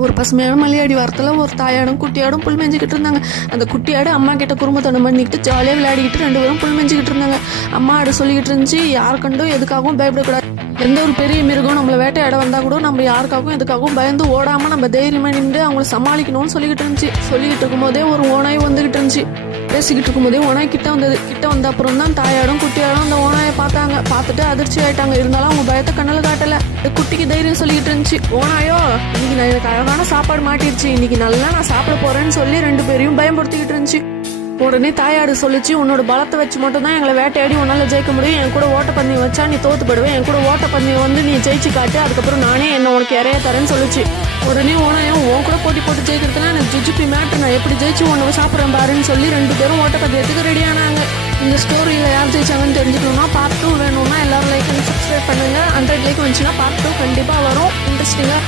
ஒரு பசுமையான மலையாடி வாரத்தில் ஒரு தாயாடும் குட்டியாடும் புல் மேய்ஞ்சிக்கிட்டு இருந்தாங்க. அந்த குட்டியாடு அம்மா கிட்ட குறும்பத்தனம் பண்ணிக்கிட்டு ஜாலியாக விளையாடிக்கிட்டு 2 பேரும் புல் மேய்ஞ்சிக்கிட்டு இருந்தாங்க. அம்மா ஆடு சொல்லிக்கிட்டு இருந்துச்சு, யார் கண்டும் எதுக்காகவும் பயப்படக்கூடாது. எந்த ஒரு பெரிய மிருகம் நம்மளை வேட்டையாட வந்தால் கூட நம்ம யாருக்காகவும் எதுக்காகவும் பயந்து ஓடாமல் நம்ம தைரியமாக நின்று அவங்கள சமாளிக்கணும்னு சொல்லிக்கிட்டு இருந்துச்சு. சொல்லிக்கிட்டு இருக்கும்போதே ஒரு ஓனாய் வந்துக்கிட்டு இருந்துச்சு. பேசிக்கிட்டு இருக்கும்போதே ஓனாய் கிட்ட வந்த அப்புறம் தான் தாயாடும் குட்டியாடும் அந்த ஓனாயை பார்த்துட்டு அதிர்ச்சி ஆயிட்டாங்க. இருந்தாலும் அவங்க பயத்தை கண்ணில் காட்டலை. குட்டிக்கு தைரியம் சொல்லிக்கிட்டு இருந்துச்சு, ஓனாயோ இன்னைக்கு நான் எனக்கு அழகான சாப்பாடு மாட்டிருச்சு, இன்னைக்கு நல்லா நான் சாப்பிட போறேன்னு சொல்லி 2 பேரையும் பயன்படுத்திக்கிட்டு இருந்துச்சு. உடனே தாயாடு சொல்லிச்சு, உன்னோட பலத்தை வச்சு மட்டும் தான் எங்களை வேட்டையாடி உன்னால ஜெயிக்க முடியும். என் கூட ஓட்டப்பந்தயம் வச்சா நீ தோத்து போடுவேன். என் கூட ஓட்டப்பந்தயம் வந்து நீ ஜெயிச்சு காட்டு, அதுக்கப்புறம் நானே என்ன உனக்கு இறைய தரேன்னு சொல்லிச்சு. உடனே ஓனாயும் உன் கூட போட்டி போட்டு ஜெயிக்கிறதுனா எனக்கு ஜுஜிப்பி மேட்ரு, நான் எப்படி ஜெயிச்சு உன்னை சாப்பிட்றேன் பாருன்னு சொல்லி 2 பேரும் ஓட்டப்பந்தயத்துக்கு ரெடியானாங்க. இந்த ஸ்டோரியில் யார் ஜெயிச்சாங்கன்னு தெரிஞ்சுக்கணும்னா பார்ட் 2 வேணும்னா எல்லாரும் லைக் பண்ணி சப்ஸ்கிரைப் பண்ணுங்க. 100 லைக் வந்துச்சுன்னா பார்ட் 2 கண்டிப்பாக வரும். இன்ட்ரெஸ்டிங்காக